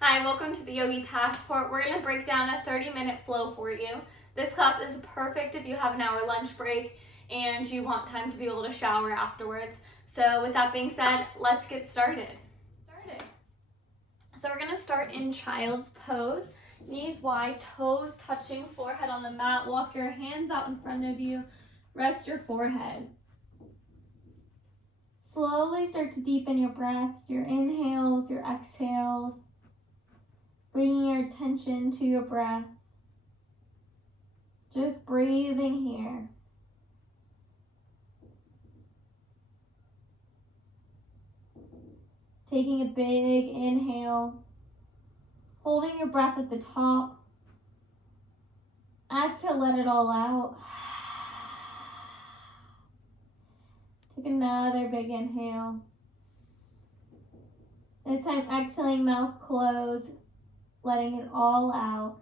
Hi, welcome to the Yogi Passport. We're going to break down a 30-minute flow for you. This class is perfect if you have an hour lunch break and you want time to be able to shower afterwards. So with that being said, let's get started. So we're going to start in child's pose. Knees wide, toes touching, forehead on the mat. Walk your hands out in front of you. Rest your forehead. Slowly start to deepen your breaths, your inhales, your exhales. Bringing your attention to your breath. Just breathing here. Taking a big inhale. Holding your breath at the top. Exhale, let it all out. Take another big inhale. This time exhaling, mouth closed. Letting it all out.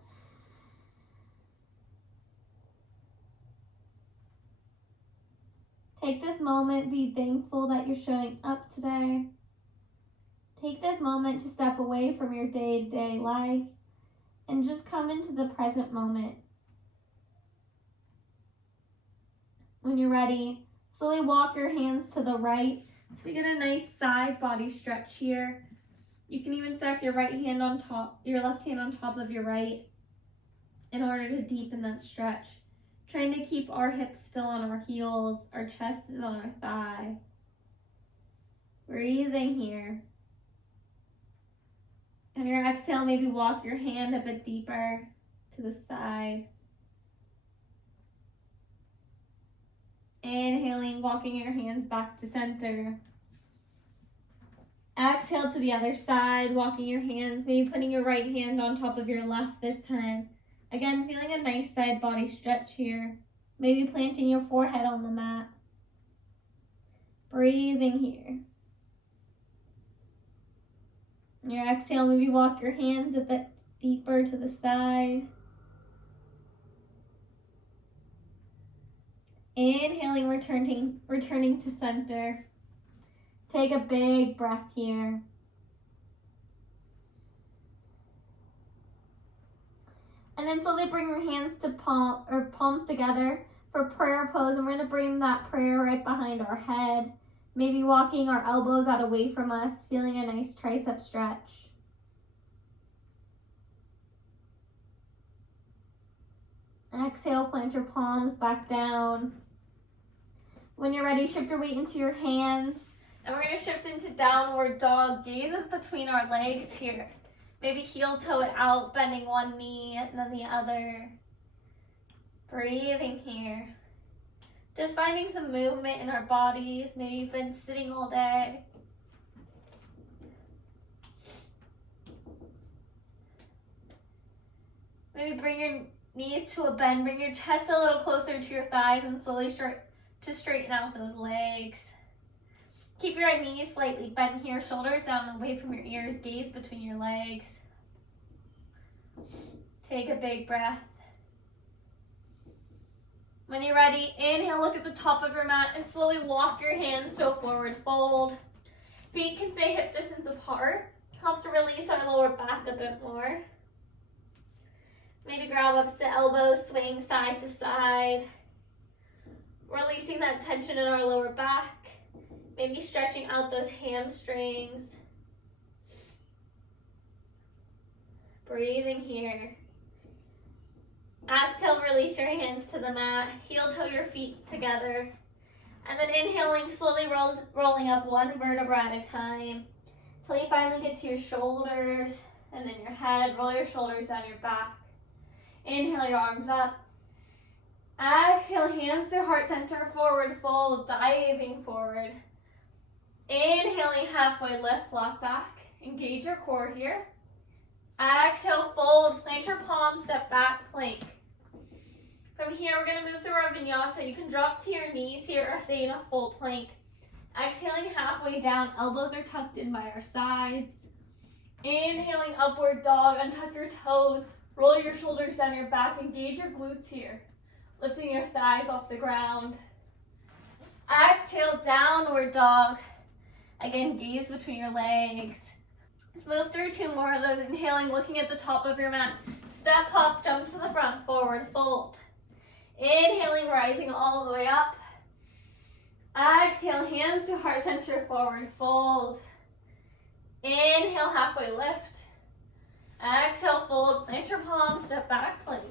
Take this moment, be thankful that you're showing up today. Take this moment to step away from your day-to-day life and just come into the present moment. When you're ready, slowly walk your hands to the right so we get a nice side body stretch here. You can even stack your right hand on top, your left hand on top of your right in order to deepen that stretch. Trying to keep our hips still on our heels, our chest is on our thigh. Breathing here. And your exhale, maybe walk your hand a bit deeper to the side. Inhaling, walking your hands back to center. Exhale to the other side, walking your hands, maybe putting your right hand on top of your left this time. Again, feeling a nice side body stretch here. Maybe planting your forehead on the mat. Breathing here. And your exhale, maybe walk your hands a bit deeper to the side. Inhaling, returning to center. Take a big breath here. And then slowly bring your hands to palms together for prayer pose. And we're going to bring that prayer right behind our head. Maybe walking our elbows out away from us, feeling a nice tricep stretch. Exhale, plant your palms back down. When you're ready, shift your weight into your hands. And we're going to shift into downward dog. Gazes between our legs here. Maybe heel toe it out, bending one knee and then the other. Breathing here. Just finding some movement in our bodies. Maybe you've been sitting all day. Maybe bring your knees to a bend. Bring your chest a little closer to your thighs and slowly start to straighten out those legs. Keep your knees slightly bent here, shoulders down and away from your ears, gaze between your legs. Take a big breath. When you're ready, inhale, look at the top of your mat and slowly walk your hands to a forward fold. Feet can stay hip distance apart. Helps to release our lower back a bit more. Maybe grab up the elbows, swing side to side. Releasing that tension in our lower back. Maybe stretching out those hamstrings. Breathing here. Exhale, release your hands to the mat. Heel toe your feet together. And then inhaling, slowly rolling up one vertebra at a time. Till you finally get to your shoulders and then your head. Roll your shoulders down your back. Inhale your arms up. Exhale, hands to heart center, forward fold, diving forward. Inhaling, halfway lift, flock back. Engage your core here. Exhale, fold, plant your palms, step back, plank. From here, we're going to move through our vinyasa. You can drop to your knees here or stay in a full plank. Exhaling halfway down, elbows are tucked in by our sides. Inhaling, upward dog, untuck your toes, roll your shoulders down your back, engage your glutes here. Lifting your thighs off the ground. Exhale, downward dog. Again, gaze between your legs. Let's move through 2 more of those. Inhaling, looking at the top of your mat. Step, hop, jump to the front, forward fold. Inhaling, rising all the way up. Exhale, hands to heart center, forward fold. Inhale, halfway lift. Exhale, fold, plant your palms, step back, plank.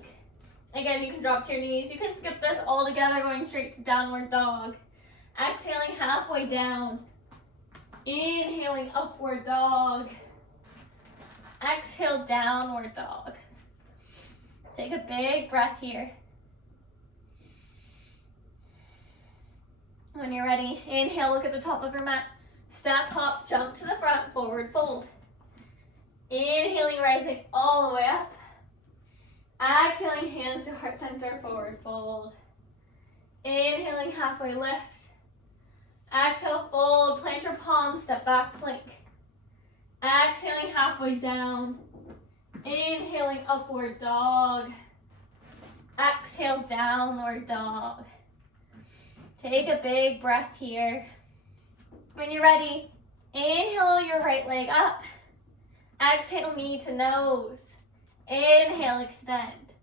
Again, you can drop to your knees. You can skip this all together, going straight to downward dog. Exhaling, halfway down. Inhaling, upward dog. Exhale, downward dog. Take a big breath here. When you're ready, inhale, look at the top of your mat. Step, hop, jump to the front, forward fold. Inhaling, rising all the way up. Exhaling, hands to heart center, forward fold. Inhaling, halfway lift. Exhale, fold, plant your palms, step back, plank. Exhaling, halfway down. Inhaling, upward dog. Exhale, downward dog. Take a big breath here. When you're ready, inhale your right leg up. Exhale, knee to nose. Inhale, extend.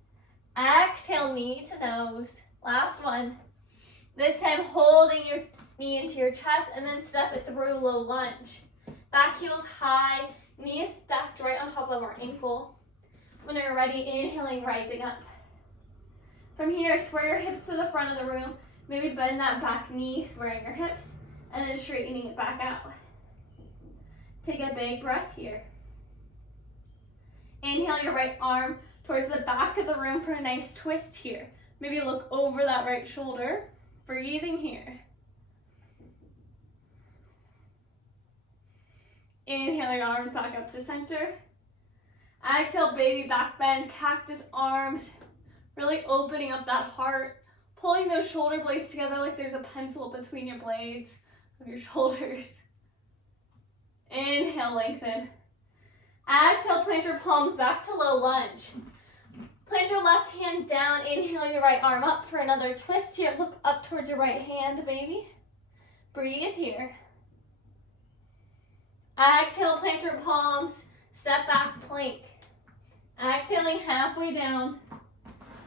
Exhale, knee to nose. Last one. This time, holding your knee into your chest and then step it through, low lunge. Back heels high, knees stacked right on top of our ankle. When you're ready, inhaling, rising up. From here, square your hips to the front of the room. Maybe bend that back knee, squaring your hips, and then straightening it back out. Take a big breath here. Inhale your right arm towards the back of the room for a nice twist here. Maybe look over that right shoulder. Breathing here. Inhale your arms back up to center. Exhale, baby back bend, cactus arms. Really opening up that heart. Pulling those shoulder blades together like there's a pencil between your blades of your shoulders. Inhale, lengthen. Exhale, plant your palms back to low lunge. Plant your left hand down. Inhale your right arm up for another twist here. Look up towards your right hand, baby. Breathe here. Exhale, plant your palms. Step back, plank. Exhaling, halfway down.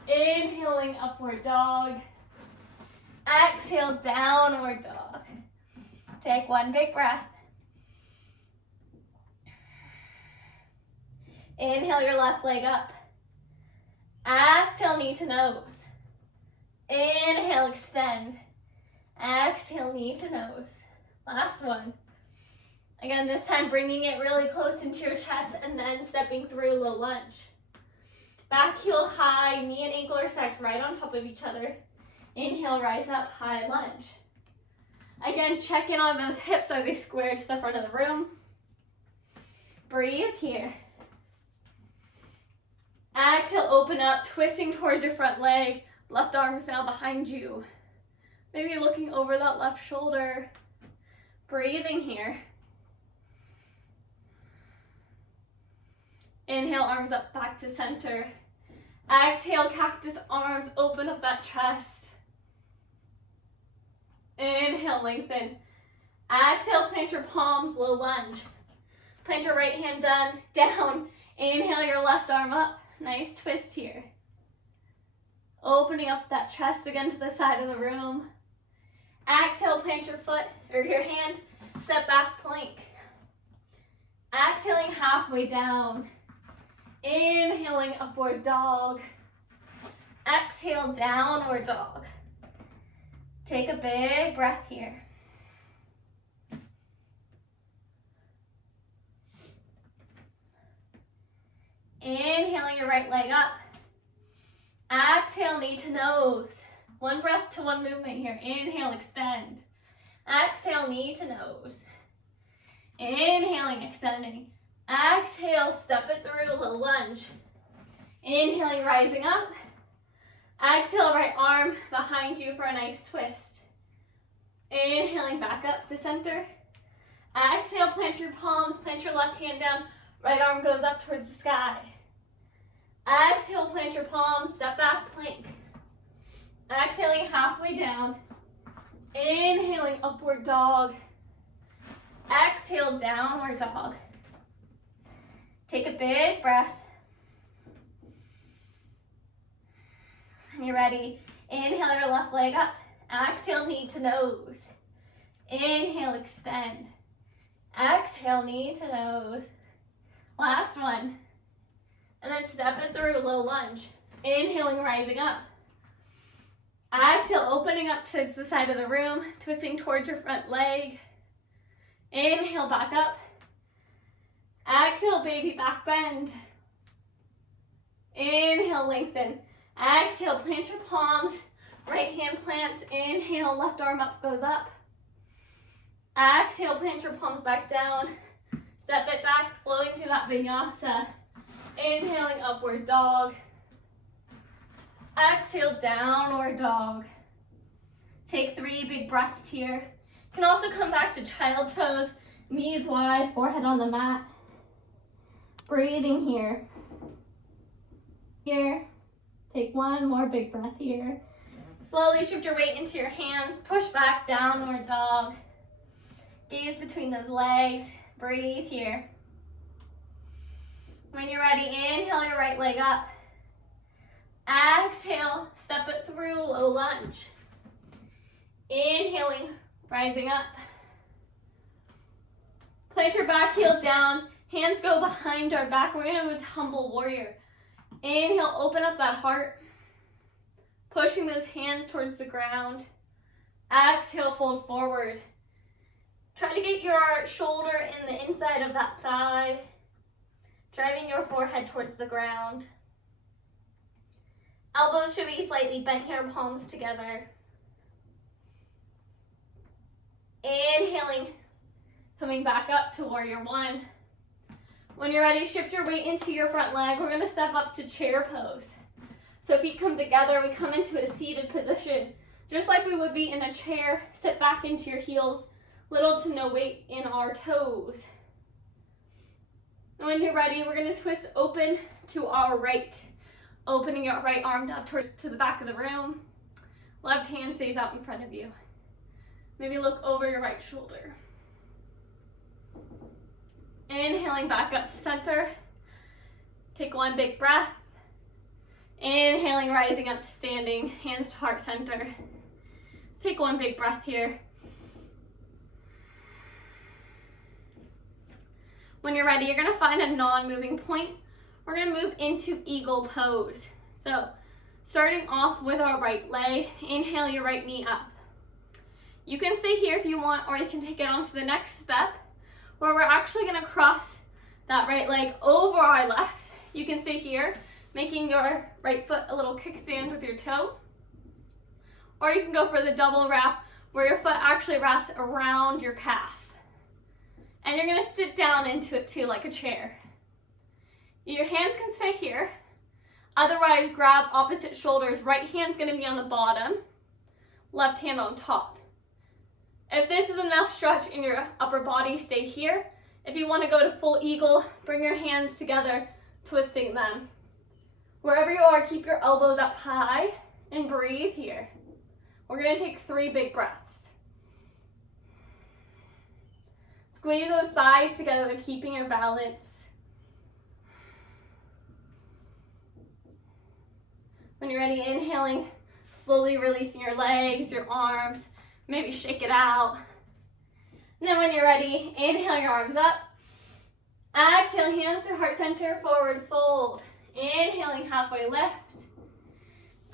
Inhaling, upward dog. Exhale, downward dog. Take one big breath. Inhale your left leg up. Exhale, knee to nose. Inhale, extend. Exhale, knee to nose. Last one. Again, this time bringing it really close into your chest and then stepping through low lunge. Back heel high, knee and ankle are stacked right on top of each other. Inhale, rise up, high lunge. Again, check in on those hips. Are they square to the front of the room? Breathe here. Exhale, open up, twisting towards your front leg. Left arm's now behind you. Maybe looking over that left shoulder. Breathing here. Inhale, arms up back to center. Exhale, cactus arms, open up that chest. Inhale, lengthen. Exhale, plant your palms, low lunge. Plant your right hand down. Inhale your left arm up. Nice twist here. Opening up that chest again to the side of the room. Exhale, plant your foot or your hand, step back, plank. Exhaling, halfway down. Inhaling, upward dog. Exhale, downward dog. Take a big breath here. Inhaling your right leg up. Exhale, knee to nose. One breath to one movement here. Inhale, extend. Exhale, knee to nose. Inhaling, extending. Exhale, step it through, low lunge. Inhaling, rising up. Exhale, right arm behind you for a nice twist. Inhaling, back up to center. Exhale, plant your palms, plant your left hand down. Right arm goes up towards the sky. Exhale, plant your palms, step back, plank. Exhaling, halfway down. Inhaling, upward dog. Exhale, downward dog. Take a big breath. When you're ready, inhale your left leg up. Exhale, knee to nose. Inhale, extend. Exhale, knee to nose. Last one. And then step it through, low lunge. Inhaling, rising up. Exhale, opening up towards the side of the room, twisting towards your front leg. Inhale, back up. Exhale, baby back bend. Inhale, lengthen. Exhale, plant your palms. Right hand plants. Inhale, left arm up goes up. Exhale, plant your palms back down. Step it back, flowing through that vinyasa. Inhaling, upward dog. Exhale, downward dog. Take 3 big breaths here. You can also come back to child pose, knees wide, forehead on the mat. Breathing here. Here. Take 1 more big breath here. Slowly shift your weight into your hands. Push back, downward dog. Gaze between those legs. Breathe here. When you're ready, inhale your right leg up. Exhale, step it through, low lunge. Inhaling, rising up. Plant your back heel down. Hands go behind our back. We're going to go to humble warrior. Inhale, open up that heart. Pushing those hands towards the ground. Exhale, fold forward. Try to get your shoulder in the inside of that thigh. Driving your forehead towards the ground. Elbows should be slightly bent here, palms together. Inhaling, coming back up to warrior 1. When you're ready, shift your weight into your front leg. We're gonna step up to chair pose. So feet come together, we come into a seated position. Just like we would be in a chair, sit back into your heels, little to no weight in our toes. And when you're ready, we're gonna twist open to our right. Opening your right arm up towards to the back of the room. Left hand stays out in front of you. Maybe look over your right shoulder. Inhaling back up to center. Take 1 big breath. Inhaling, rising up to standing, hands to heart center. Let's take 1 big breath here. When you're ready, you're gonna find a non-moving point. We're gonna move into eagle pose. So, starting off with our right leg, inhale your right knee up. You can stay here if you want, or you can take it on to the next step, where we're actually gonna cross that right leg over our left. You can stay here, making your right foot a little kickstand with your toe. Or you can go for the double wrap, where your foot actually wraps around your calf. And you're gonna sit down into it too, like a chair. Your hands can stay here. Otherwise, grab opposite shoulders. Right hand's gonna be on the bottom, left hand on top. If this is enough stretch in your upper body, stay here. If you wanna go to full eagle, bring your hands together, twisting them. Wherever you are, keep your elbows up high and breathe here. We're gonna take 3 big breaths. Squeeze those thighs together, keeping your balance. When you're ready, inhaling, slowly releasing your legs, your arms, maybe shake it out. And then when you're ready, inhale your arms up. Exhale, hands to heart center, forward fold. Inhaling, halfway lift.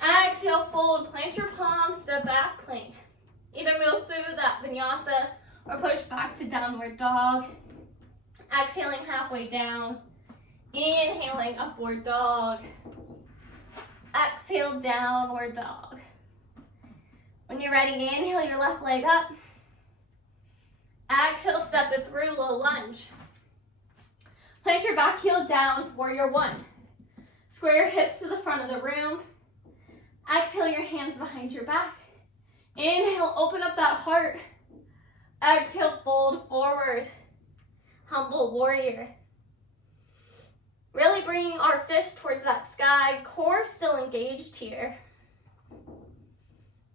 Exhale, fold, plant your palms, step back, plank. Either move through that vinyasa or push back to downward dog. Exhaling, halfway down. Inhaling, upward dog. Exhale, downward dog. When you're ready, inhale your left leg up. Exhale, step it through, low lunge. Plant your back heel down, warrior 1. Square your hips to the front of the room. Exhale your hands behind your back. Inhale, open up that heart. Exhale, fold forward. Humble warrior. Really bringing our fist towards that sky. Core still engaged here.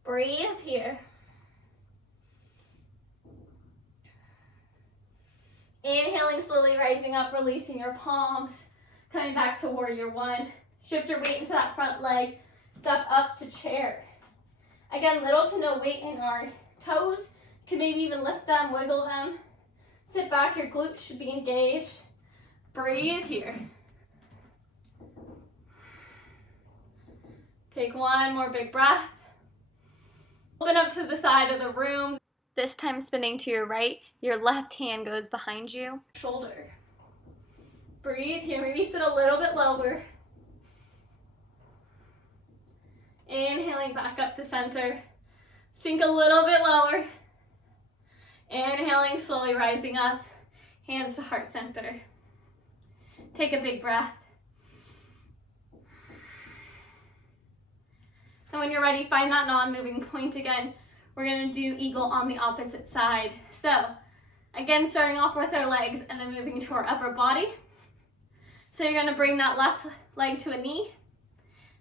Breathe here. Inhaling, slowly rising up, releasing your palms, coming back to warrior one. Shift your weight into that front leg, step up to chair. Again, little to no weight in our toes. You can maybe even lift them, wiggle them. Sit back, your glutes should be engaged. Breathe here. Take one more big breath. Open up to the side of the room. This time spinning to your right, your left hand goes behind you. Shoulder. Breathe here, maybe sit a little bit lower. Inhaling back up to center. Sink a little bit lower. Inhaling, slowly rising up. Hands to heart center. Take a big breath. And when you're ready, find that non-moving point again. We're gonna do eagle on the opposite side. So, again, starting off with our legs and then moving to our upper body. So you're gonna bring that left leg to a knee.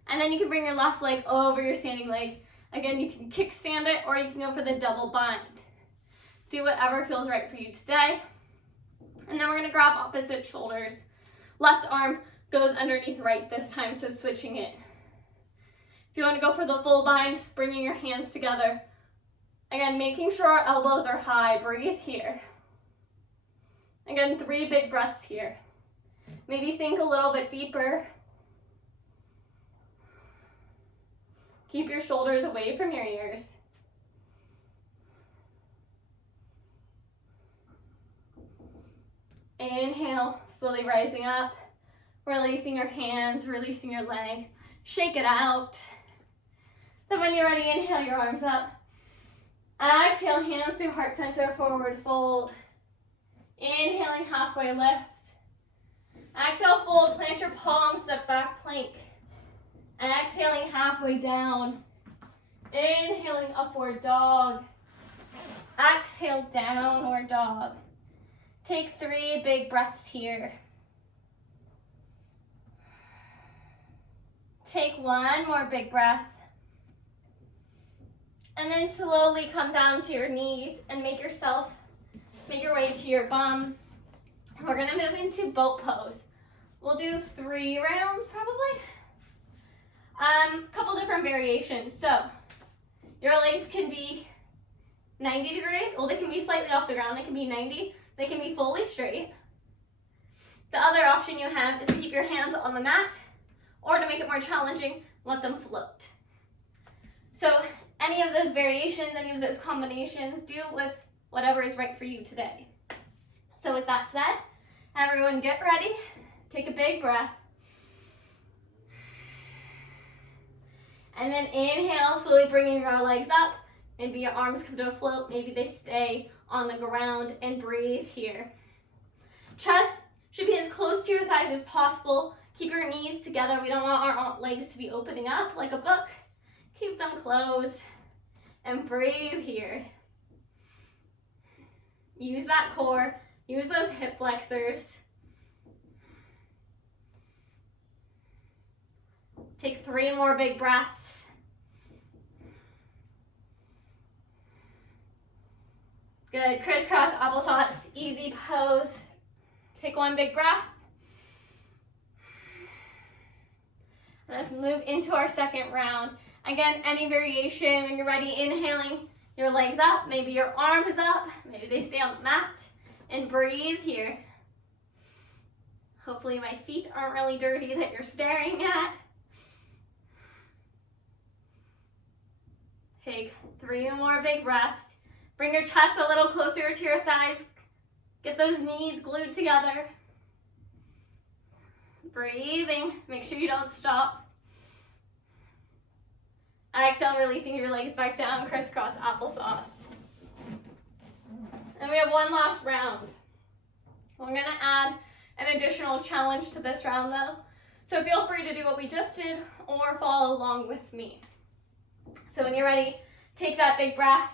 And then you can bring your left leg over your standing leg. Again, you can kickstand it or you can go for the double bind. Do whatever feels right for you today. And then we're gonna grab opposite shoulders. Left arm goes underneath right this time, so switching it. If you wanna go for the full bind, just bringing your hands together. Again, making sure our elbows are high. Breathe here. Again, 3 big breaths here. Maybe sink a little bit deeper. Keep your shoulders away from your ears. Inhale, slowly rising up, releasing your hands, releasing your leg. Shake it out. Then when you're ready, inhale your arms up. Exhale, hands through heart center, forward fold. Inhaling, halfway lift. Exhale, fold, plant your palms, step back, plank. Exhaling, halfway down. Inhaling, upward dog. Exhale, downward dog. Take 3 big breaths here. Take 1 more big breath. And then slowly come down to your knees and make your way to your bum. We're gonna move into boat pose. We'll do 3 rounds probably. Couple different variations. So your legs can be 90 degrees. Well, they can be slightly off the ground. They can be 90. They can be fully straight. The other option you have is to keep your hands on the mat, or to make it more challenging, let them float. So any of those variations, any of those combinations, do with whatever is right for you today. So with that said, everyone get ready. Take a big breath. And then inhale, slowly bringing your legs up. Maybe your arms come to a float. Maybe they stay on the ground, and breathe here. Chest should be as close to your thighs as possible. Keep your knees together. We don't want our legs to be opening up like a book. Keep them closed and breathe here. Use that core. Use those hip flexors. Take 3 more big breaths. Good. Crisscross applesauce, easy pose. Take 1 big breath. Let's move into our second round. Again, any variation when you're ready, inhaling your legs up, maybe your arms up, maybe they stay on the mat, and breathe here. Hopefully my feet aren't really dirty that you're staring at. Take 3 more big breaths. Bring your chest a little closer to your thighs. Get those knees glued together. Breathing. Make sure you don't stop. Exhale, releasing your legs back down, crisscross applesauce. And we have 1 last round. We're gonna add an additional challenge to this round though. So feel free to do what we just did or follow along with me. So when you're ready, take that big breath.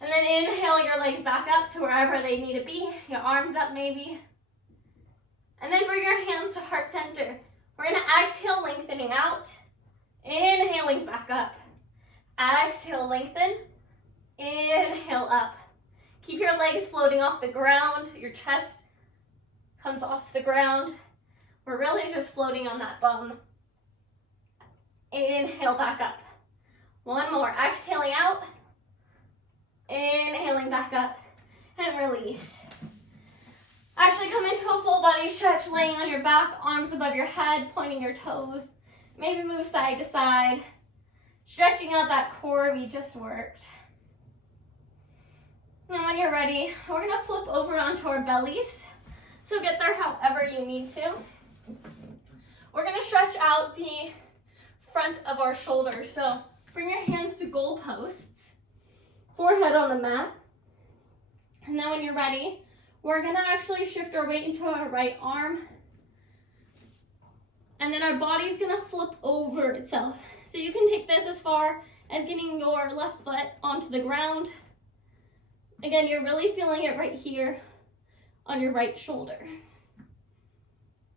And then inhale your legs back up to wherever they need to be. Your arms up maybe. And then bring your hands to heart center. We're gonna exhale, lengthening out. Inhaling back up. Exhale, lengthen. Inhale up. Keep your legs floating off the ground. Your chest comes off the ground. We're really just floating on that bum. Inhale back up. One more. Exhaling out. Inhaling back up. And release. Actually come into a full body stretch, laying on your back, arms above your head, pointing your toes. Maybe move side to side. Stretching out that core we just worked. And when you're ready, we're gonna flip over onto our bellies. So get there however you need to. We're gonna stretch out the front of our shoulders. So bring your hands to goal posts, forehead on the mat. And then when you're ready, we're gonna actually shift our weight into our right arm. And then our body's gonna flip over itself. So you can take this as far as getting your left foot onto the ground. Again, you're really feeling it right here on your right shoulder.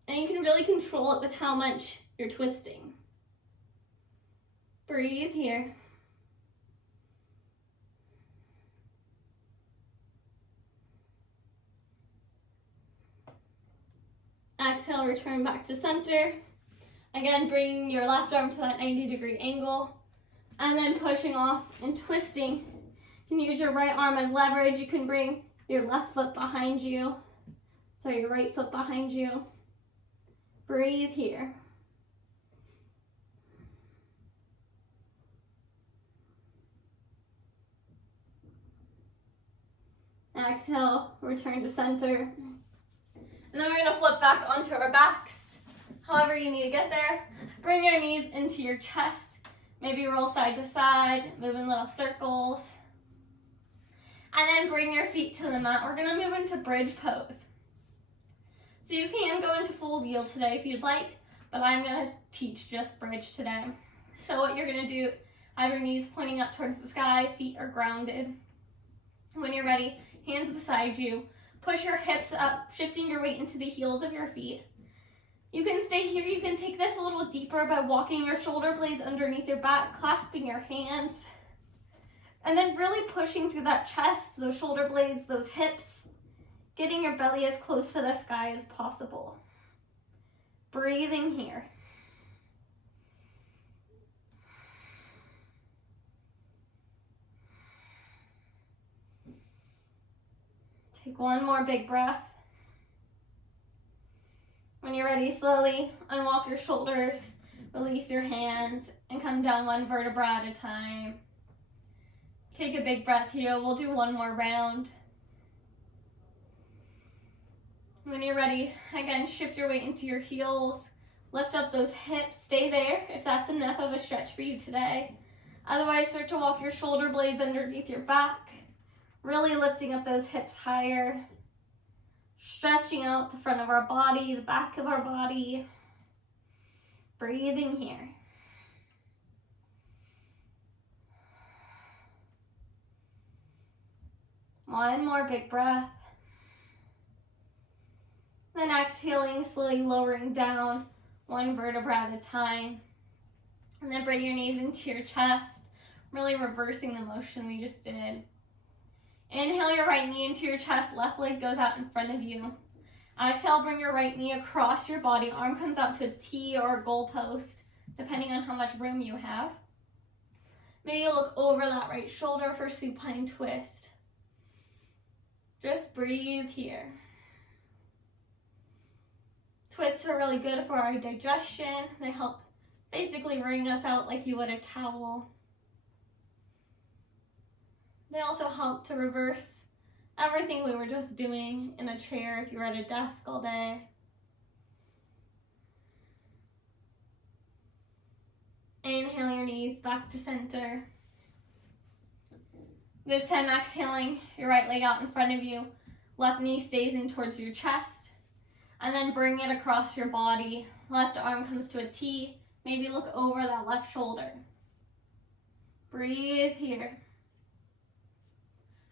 And you can really control it with how much you're twisting. Breathe here. Exhale, return back to center. Again, bring your left arm to that 90-degree angle. And then pushing off and twisting. You can use your right arm as leverage. You can bring your left foot behind you. Sorry, your right foot behind you. Breathe here. Exhale, return to center. And then we're gonna flip back onto our backs. However you need to get there. Bring your knees into your chest. Maybe roll side to side, move in little circles. And then bring your feet to the mat. We're gonna move into bridge pose. So you can go into full wheel today if you'd like, but I'm gonna teach just bridge today. So what you're gonna do, have your knees pointing up towards the sky, feet are grounded. When you're ready, hands beside you. Push your hips up, shifting your weight into the heels of your feet. You can stay here. You can take this a little deeper by walking your shoulder blades underneath your back, clasping your hands. And then really pushing through that chest, those shoulder blades, those hips, getting your belly as close to the sky as possible. Breathing here. Take one more big breath. When you're ready, slowly unwalk your shoulders, release your hands, and come down one vertebra at a time. Take a big breath here. We'll do one more round. When you're ready, again, shift your weight into your heels. Lift up those hips. Stay there if that's enough of a stretch for you today. Otherwise, start to walk your shoulder blades underneath your back. Really lifting up those hips higher. Stretching out the front of our body, the back of our body. Breathing here. One more big breath. Then exhaling, slowly lowering down one vertebra at a time. And then bring your knees into your chest, really reversing the motion we just did. Inhale your right knee into your chest, left leg goes out in front of you. Exhale, bring your right knee across your body, arm comes out to a T or a goal post, depending on how much room you have. Maybe look over that right shoulder for supine twist. Just breathe here. Twists are really good for our digestion. They help basically wring us out like you would a towel. They also help to reverse everything we were just doing in a chair if you were at a desk all day. Inhale your knees back to center. This time exhaling your right leg out in front of you. Left knee stays in towards your chest. And then bring it across your body. Left arm comes to a T. Maybe look over that left shoulder. Breathe here.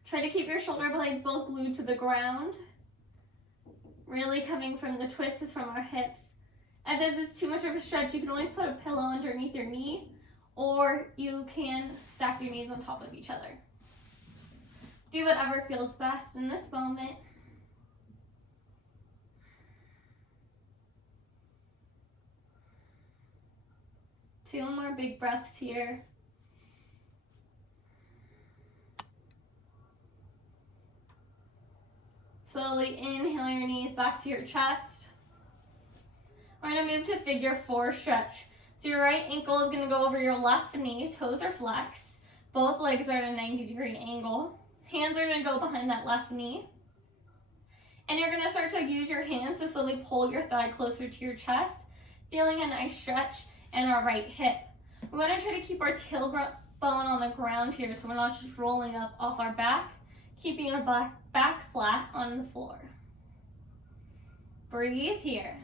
Try to keep your shoulder blades both glued to the ground. Really coming from the twist is from our hips. If this is too much of a stretch, you can always put a pillow underneath your knee, or you can stack your knees on top of each other. Do whatever feels best in this moment. Two more big breaths here. Slowly inhale your knees back to your chest. We're going to move to figure 4 stretch. So your right ankle is going to go over your left knee. Toes are flexed. Both legs are at a 90-degree angle. Hands are going to go behind that left knee. And you're going to start to use your hands to slowly pull your thigh closer to your chest, feeling a nice stretch in our right hip. We're going to try to keep our tailbone on the ground here so we're not just rolling up off our back, keeping our back flat on the floor. Breathe here.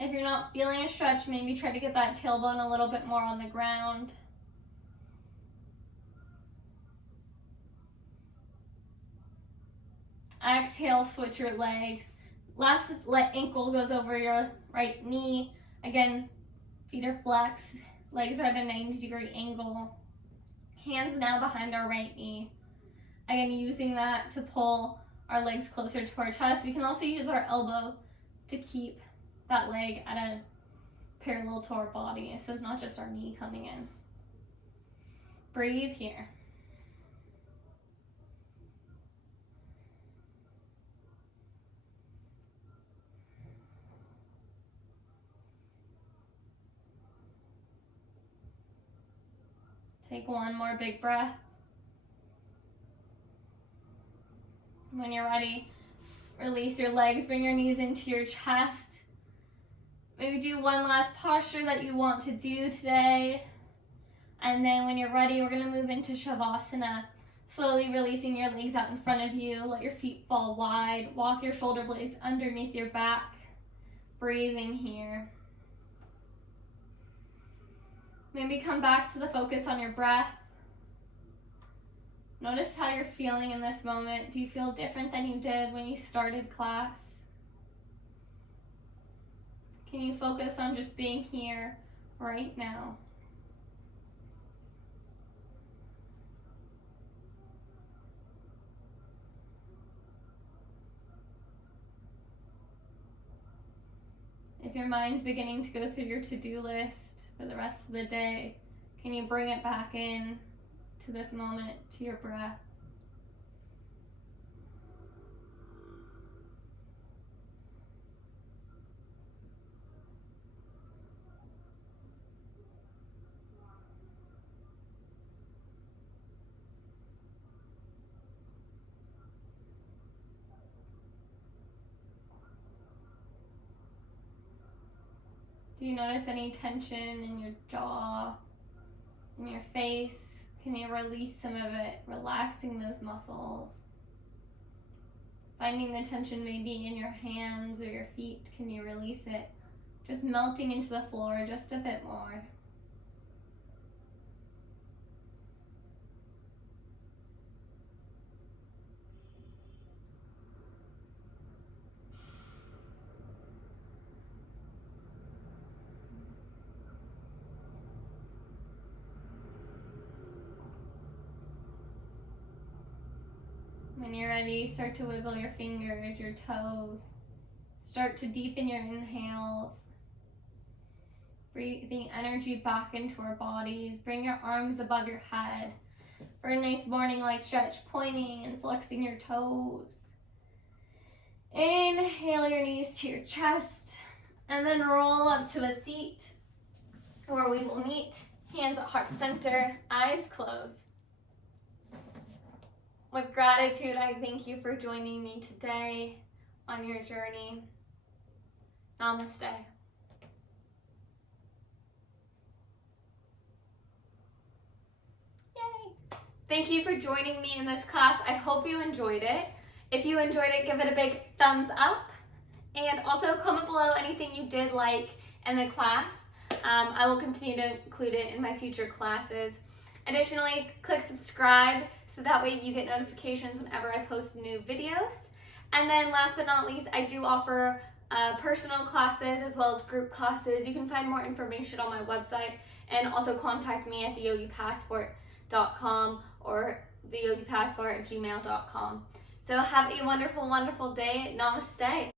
If you're not feeling a stretch, maybe try to get that tailbone a little bit more on the ground. Exhale, switch your legs. Left ankle goes over your right knee. Again, feet are flexed, legs are at a 90-degree angle. Hands now behind our right knee. Again, using that to pull our legs closer to our chest. We can also use our elbow to keep that leg at a parallel to our body, so it's not just our knee coming in. Breathe here. Take one more big breath. When you're ready, release your legs, bring your knees into your chest. Maybe do one last posture that you want to do today. And then when you're ready, we're going to move into Shavasana. Slowly releasing your legs out in front of you. Let your feet fall wide. Walk your shoulder blades underneath your back. Breathing here. Maybe come back to the focus on your breath. Notice how you're feeling in this moment. Do you feel different than you did when you started class? Can you focus on just being here right now? If your mind's beginning to go through your to-do list for the rest of the day, can you bring it back in to this moment, to your breath? Do you notice any tension in your jaw, in your face? Can you release some of it, relaxing those muscles? Finding the tension maybe in your hands or your feet, can you release it? Just melting into the floor just a bit more. When you're ready, start to wiggle your fingers, your toes. Start to deepen your inhales. Breathing energy back into our bodies. Bring your arms above your head for a nice morning-like stretch, pointing and flexing your toes. Inhale your knees to your chest, and then roll up to a seat where we will meet. Hands at heart center, eyes closed. With gratitude, I thank you for joining me today on your journey. Namaste. Yay! Thank you for joining me in this class. I hope you enjoyed it. If you enjoyed it, give it a big thumbs up. And also comment below anything you did like in the class. I will continue to include it in my future classes. Additionally, click subscribe so that way you get notifications whenever I post new videos. And then last but not least, I do offer personal classes as well as group classes. You can find more information on my website, and also contact me at theyogipassport.com or theyogipassport@gmail.com. So have a wonderful, wonderful day. Namaste.